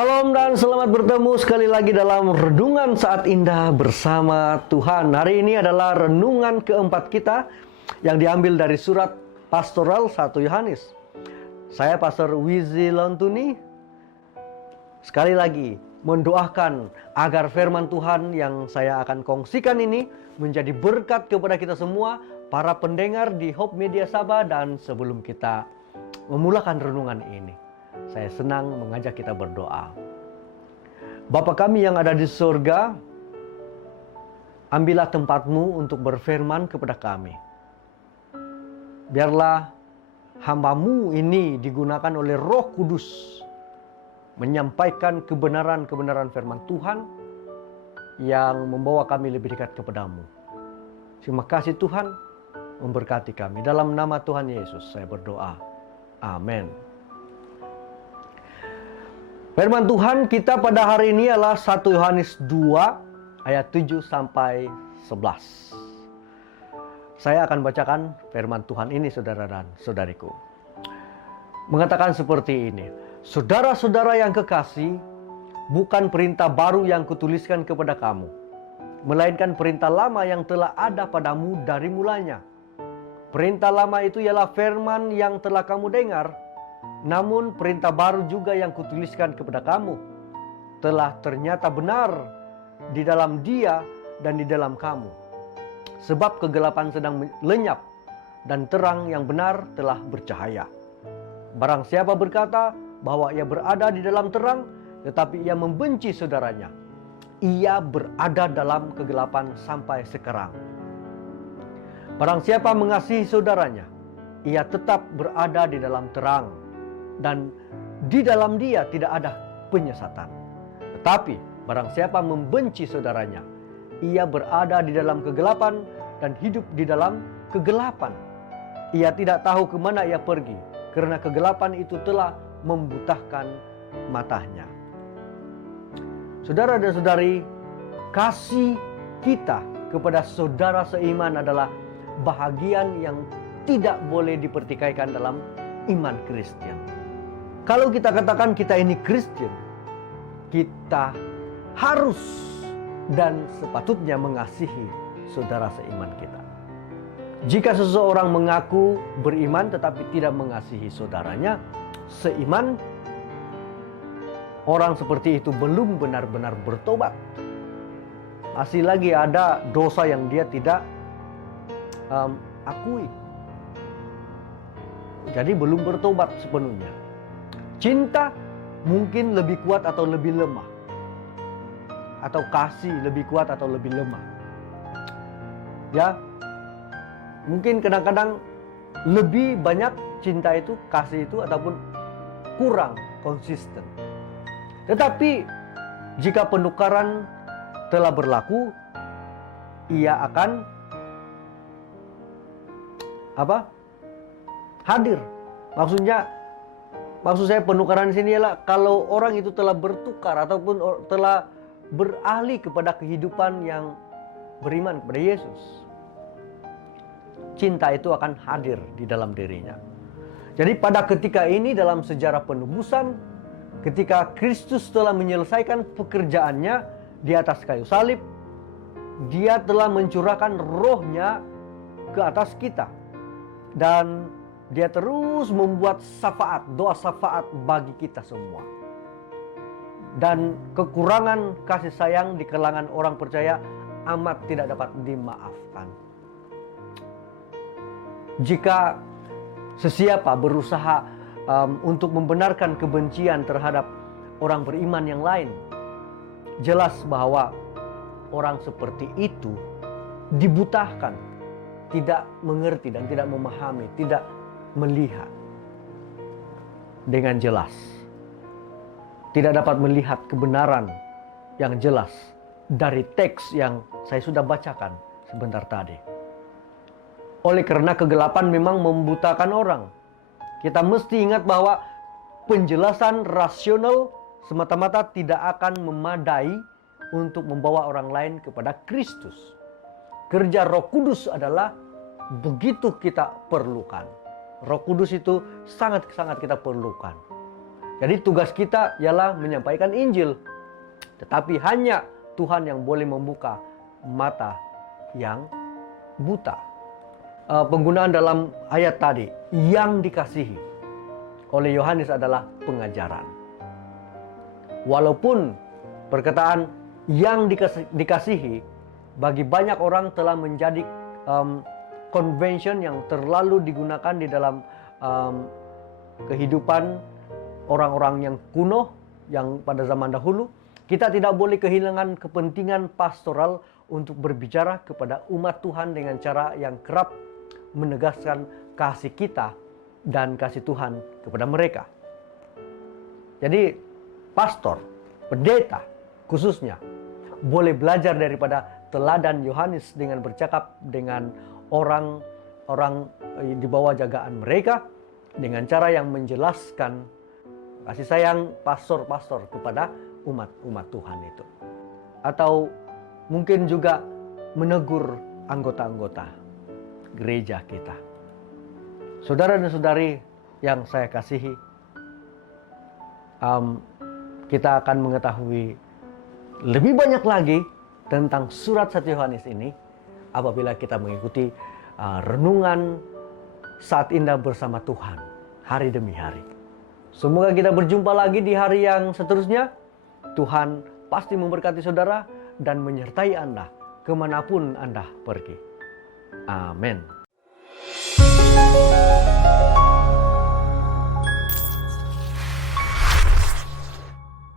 Shalom dan selamat bertemu sekali lagi dalam Renungan Saat Indah bersama Tuhan. Hari ini adalah renungan keempat kita yang diambil dari surat Pastoral 1 Yohanes. Saya Pastor Wizi Lontuni sekali lagi mendoakan agar firman Tuhan yang saya akan kongsikan ini menjadi berkat kepada kita semua, para pendengar di Hope Media Sabah. Dan sebelum kita memulakan renungan ini, saya senang mengajak kita berdoa. Bapa kami yang ada di surga, ambillah tempatmu untuk berfirman kepada kami. Biarlah hamba-Mu ini digunakan oleh Roh Kudus menyampaikan kebenaran-kebenaran firman Tuhan yang membawa kami lebih dekat kepadamu. Terima kasih Tuhan, memberkati kami. Dalam nama Tuhan Yesus saya berdoa. Amin. Firman Tuhan kita pada hari ini adalah 1 Yohanes 2 ayat 7 sampai 11. Saya akan bacakan firman Tuhan ini, saudara dan saudariku. Mengatakan seperti ini. Saudara-saudara yang kekasih, bukan perintah baru yang kutuliskan kepada kamu, melainkan perintah lama yang telah ada padamu dari mulanya. Perintah lama itu ialah firman yang telah kamu dengar. Namun perintah baru juga yang kutuliskan kepada kamu telah ternyata benar di dalam Dia dan di dalam kamu. Sebab kegelapan sedang lenyap dan terang yang benar telah bercahaya. Barang siapa berkata bahwa ia berada di dalam terang tetapi ia membenci saudaranya, ia berada dalam kegelapan sampai sekarang. Barang siapa mengasihi saudaranya, ia tetap berada di dalam terang, dan di dalam dia tidak ada penyesatan. Tetapi barang siapa membenci saudaranya, ia berada di dalam kegelapan dan hidup di dalam kegelapan. Ia tidak tahu kemana ia pergi, karena kegelapan itu telah membutahkan matanya. Saudara dan saudari, kasih kita kepada saudara seiman adalah bahagian yang tidak boleh dipertikaikan dalam iman Kristen. Kalau kita katakan kita ini Kristen, kita harus dan sepatutnya mengasihi saudara seiman kita. Jika seseorang mengaku beriman tetapi tidak mengasihi saudaranya seiman, orang seperti itu belum benar-benar bertobat. Masih lagi ada dosa yang dia tidak akui. Jadi belum bertobat sepenuhnya. Cinta mungkin lebih kuat atau lebih lemah, atau kasih lebih kuat atau lebih lemah. Ya, mungkin kadang-kadang lebih banyak cinta itu, kasih itu, ataupun kurang konsisten. Tetapi jika penukaran telah berlaku, ia akan hadir. Maksud saya penukaran di sini adalah kalau orang itu telah bertukar ataupun telah beralih kepada kehidupan yang beriman kepada Yesus, cinta itu akan hadir di dalam dirinya. Jadi pada ketika ini dalam sejarah penebusan, ketika Kristus telah menyelesaikan pekerjaannya di atas kayu salib, Dia telah mencurahkan rohnya ke atas kita. Dan Dia terus membuat syafaat, doa syafaat bagi kita semua. Dan kekurangan kasih sayang di kalangan orang percaya amat tidak dapat dimaafkan. Jika sesiapa berusaha untuk membenarkan kebencian terhadap orang beriman yang lain, jelas bahwa orang seperti itu dibutahkan, tidak mengerti dan tidak memahami, tidak melihat dengan jelas, tidak dapat melihat kebenaran yang jelas dari teks yang saya sudah bacakan sebentar tadi. Oleh karena kegelapan memang membutakan orang, kita mesti ingat bahwa penjelasan rasional semata-mata tidak akan memadai untuk membawa orang lain kepada Kristus. Kerja Roh Kudus adalah begitu kita perlukan. Roh Kudus itu sangat-sangat kita perlukan. Jadi tugas kita ialah menyampaikan Injil. Tetapi hanya Tuhan yang boleh membuka mata yang buta. Penggunaan dalam ayat tadi, yang dikasihi oleh Yohanes adalah pengajaran. Walaupun perkataan yang dikasihi bagi banyak orang telah menjadi convention yang terlalu digunakan di dalam kehidupan orang-orang yang kuno, yang pada zaman dahulu, kita tidak boleh kehilangan kepentingan pastoral untuk berbicara kepada umat Tuhan dengan cara yang kerap menegaskan kasih kita dan kasih Tuhan kepada mereka. Jadi pastor, pendeta khususnya boleh belajar daripada teladan Yohanes dengan bercakap dengan orang-orang di bawah jagaan mereka dengan cara yang menjelaskan kasih sayang pastor-pastor kepada umat Tuhan itu. Atau mungkin juga menegur anggota-anggota gereja kita. Saudara dan saudari yang saya kasihi, kita akan mengetahui lebih banyak lagi tentang surat 1 Yohanes ini apabila kita mengikuti renungan saat indah bersama Tuhan hari demi hari. Semoga kita berjumpa lagi di hari yang seterusnya. Tuhan pasti memberkati saudara dan menyertai Anda kemanapun Anda pergi. Amin.